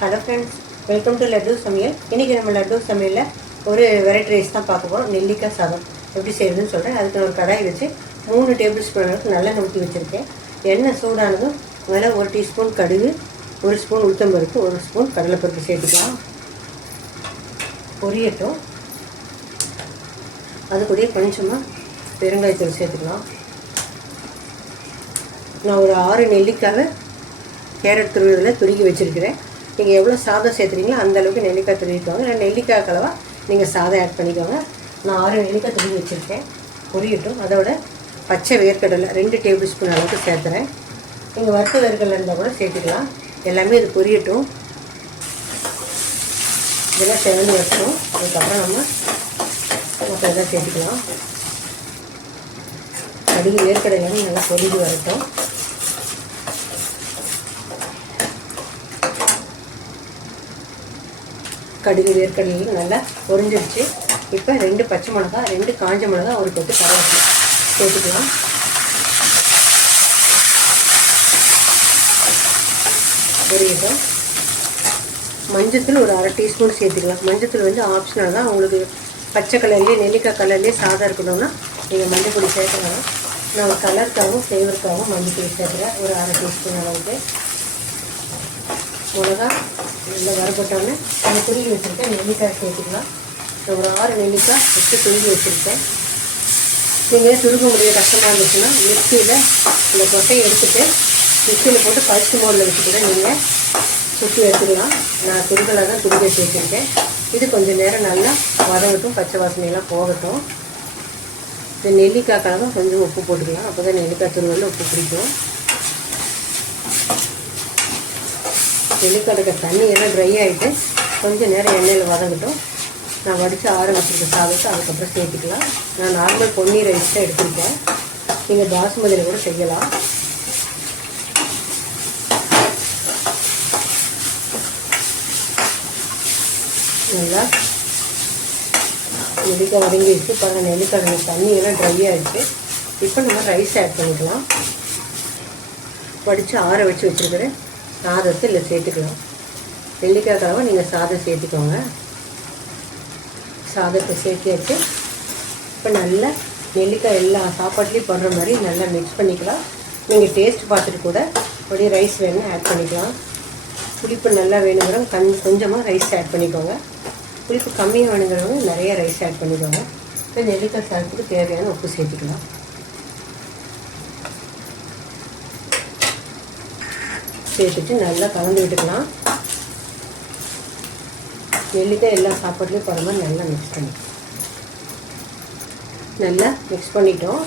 Hello friends, welcome to laddu சமையல். இன்றைக்கி நம்ம லட்டு சமையலில் ஒரு வெரைட்டி ரைஸ் தான் பார்க்க போகிறோம். நெல்லிக்காய் சாதம் எப்படி செய்யுதுன்னு சொல்கிறேன். அதுக்கு நான் ஒரு கடாய் வச்சு 3 டேபிள் ஸ்பூன் அளவுக்கு நல்லெண்ணெய் ஊற்றி வச்சுருக்கேன். எண்ணெய் சூடானதும் மேலே 1 டீஸ்பூன் கடுகு, 1 ஸ்பூன் உளுத்தம்பருப்பு, 1 ஸ்பூன் கடலைப்பருப்பு சேர்த்துக்கலாம். பொரியட்டும். அது கூட கொஞ்சமாக பெருங்காயத்தூள் சேர்த்துக்கலாம். நான் ஒரு 6 நெல்லிக்காவை கேரட் துருவியில் துருக்கி வச்சுருக்கிறேன். நீங்கள் எவ்வளோ சாதம் சேர்த்துறீங்களோ அந்தளவுக்கு நெல்லிக்காய் துருவிக்குவாங்க. இல்லை நெல்லிக்காய் கலவா நீங்கள் சாதம் ஆட் பண்ணிக்கோங்க. நான் 6 நெல்லிக்காய் துருவி வச்சுருக்கேன். பொரியட்டும். அதோட பச்சை வேர்க்கடலை 2 டேபிள் ஸ்பூன் அளவுக்கு சேர்த்துறேன். நீங்கள் வறுத்த வேர்க்கடலை இருந்தால் கூட சேர்த்துக்கலாம். எல்லாமே இது பொரியட்டும். இதெல்லாம் செவந்து வச்சோம். அதுக்கப்புறம் நம்ம மற்ற இதெல்லாம் சேர்த்துக்கலாம். கடுகு வேர்க்கடலை நல்லா பொரிஞ்சு வரட்டும். கடுகு வேர்க்கடலையும் நல்லா பொரிஞ்சிருச்சு. இப்போ 2 பச்சை மிளகா, 2 காஞ்ச மிளகா, ஒரு கொத்து கருவேப்பிலை சேர்த்துக்கலாம். பொரியட்டும். மஞ்சத்தூள் ஒரு 1/2 டீஸ்பூன் சேர்த்துக்கலாம். மஞ்சத்தூள் வந்து ஆப்ஷனல் தான். உங்களுக்கு பச்சை கலர்லேயே நெல்லிக்காய் கலர்லேயே சாதம் இருக்கணும்னா நீங்கள் மஞ்சள் பொடி சேர்க்கலாம். நான் ஒரு கலருக்காகவும் ஃப்ளேவருக்காகவும் மஞ்சள் பொடி சேர்த்துக்கிறேன். ஒரு 1/2 டீஸ்பூன் அளவுக்கு. மிளகா நல்லா வறுபட்டோன்னே நம்ம துருவி வச்சுருக்கேன். நெல்லிக்காய் சேர்த்துக்கலாம். ஒரு 6 நெல்லிக்காய் வச்சு துருவி வச்சுருக்கேன். நீங்கள் துருக்க முடிய கஷ்டமாக இருந்துச்சுன்னா மிக்சியில் இந்த கொட்டையை எடுத்துகிட்டு மிக்சியில் போட்டு பல்ஸ் மோடில் வச்சு கூட நீங்கள் சுற்றி எடுத்துக்கலாம். நான் துருக்கலாக தான் துருவி வச்சு வச்சுருக்கேன். இது கொஞ்சம் நேரம் நல்லா வதங்கட்டும். பச்சை வாசனையெல்லாம் போகட்டும். இந்த நெல்லிக்காய் கலவை கொஞ்சம் உப்பு போட்டுக்கலாம். அப்போ தான் நெல்லிக்காய் துருவலில் உப்பு பிடிக்கும். நெல்லிக்காய் தண்ணி எல்லாம் ட்ரை ஆகிட்டு கொஞ்சம் நேரம் எண்ணெயில் வதங்கட்டும். நான் வடித்து ஆற வச்சுருக்க சாதத்தை அதுக்கப்புறம் சேர்த்துக்கலாம். நான் நார்மல் பொன்னி ரைஸ் தான் எடுத்துருக்கேன். நீங்கள் பாசுமதியில் கூட செய்யலாம். நல்லா நெல்லிக்காய் வதங்கி வச்சு பாருங்கள். நெல்லிக்காய் தண்ணி எல்லாம் ட்ரை ஆகிடுச்சு. இப்போ நம்ம ரைஸ் ஆட் பண்ணிக்கலாம். வடித்து ஆற வச்சு வச்சுருக்கிறேன் சாதத்தை இல்லை சேர்த்துக்கலாம். நெல்லிக்காய் கலவை நீங்கள் சாதம் சேர்த்துக்கோங்க. சாதத்தை சேர்த்து இப்போ நல்லா நெல்லிக்காய் எல்லா சாப்பாட்லேயும் பண்ணுற மாதிரி நல்லா மிக்ஸ் பண்ணிக்கலாம். நீங்கள் டேஸ்ட் பார்த்துட்டு கூட அப்படியே ரைஸ் வேணும்னா ஆட் பண்ணிக்கலாம். புளிப்பு நல்லா வேணுங்கிறவங்க கொஞ்சமாக ரைஸ் ஆட் பண்ணிக்கோங்க. புளிப்பு கம்மியாக வேணுங்கிறவங்க நிறைய ரைஸ் ஆட் பண்ணிக்கோங்க. இப்போ நெல்லிக்காய் சாதத்துக்கு தேவையான உப்பு சேர்த்துக்கலாம். சேர்த்துட்டு நல்லா கலந்து விட்டுக்கலாம். நெல்லிக்காய் எல்லா சாப்பாட்லேயும் போகிற மாதிரி நல்லா மிக்ஸ் பண்ணிட்டோம்.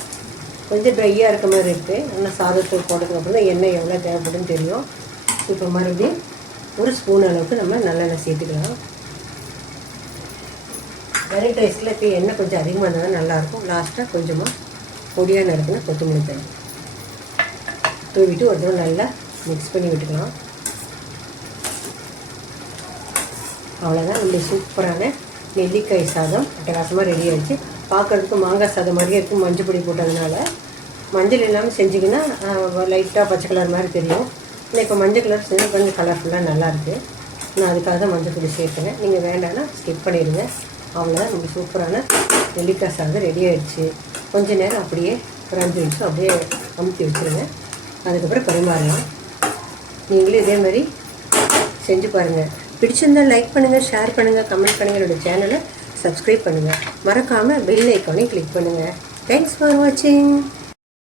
கொஞ்சம் ட்ரையாக இருக்க மாதிரி இருக்குது. நல்லா சாதத்தூள் போட்டதுக்கப்புறம் தான் எண்ணெய் எவ்வளோ தேவைப்படுன்னு தெரியும். இப்போ மறுபடியும் 1 ஸ்பூன் அளவுக்கு நம்ம நல்லெண்ணெய் சேர்த்துக்கலாம். வெரைட்டி ரைஸில் இப்போ எண்ணெய் கொஞ்சம் அதிகமாக இருந்தால் தான் நல்லாயிருக்கும். லாஸ்ட்டாக கொஞ்சமாக பொடியாக நறுக்குன்னா கொத்தமல்லி தண்ணி தூவிட்டு ஒரு தடவை நல்லா மிக்ஸ் பண்ணி விட்டுக்கலாம். அவ்வளோதான். நம்மளுடைய சூப்பரான நெல்லிக்காய் சாதம் அட்டகாசமாக ரெடி ஆகிடுச்சு. பார்க்குறதுக்கு மாங்காய் சாதம் மாதிரியே இருக்கும். மஞ்சள் பொடி போட்டதுனால மஞ்சள் இல்லாமல் செஞ்சிங்கன்னா லைட்டாக பச்சை கலர் மாதிரி தெரியும். இல்லை இப்போ மஞ்சள் கலர் செஞ்சு கொஞ்சம் கலர்ஃபுல்லாக நல்லாயிருக்கு. நான் அதுக்காக தான் மஞ்சள் பொடி சேர்த்துனேன். நீங்கள் வேண்டாம்னா ஸ்கிப் பண்ணிடுங்க. அவ்வளோதான். நம்ம சூப்பரான நெல்லிக்காய் சாதம் ரெடி ஆகிடுச்சு. கொஞ்சம் நேரம் அப்படியே ஒரு 5 நிமிஷம் அப்படியே அமுத்தி வச்சுருங்க. அதுக்கப்புறம் பரிமாறலாம். நீங்களும் இதே மாதிரி செஞ்சு பாருங்கள். பிடிச்சிருந்தால் லைக் பண்ணுங்கள், ஷேர் பண்ணுங்கள், கமெண்ட் பண்ணுங்கள். என்னோடய சேனலை சப்ஸ்கிரைப் பண்ணுங்கள். மறக்காமல் பெல் ஐக்கானையும் கிளிக் பண்ணுங்கள். தேங்க்ஸ் ஃபார் வாட்சிங்.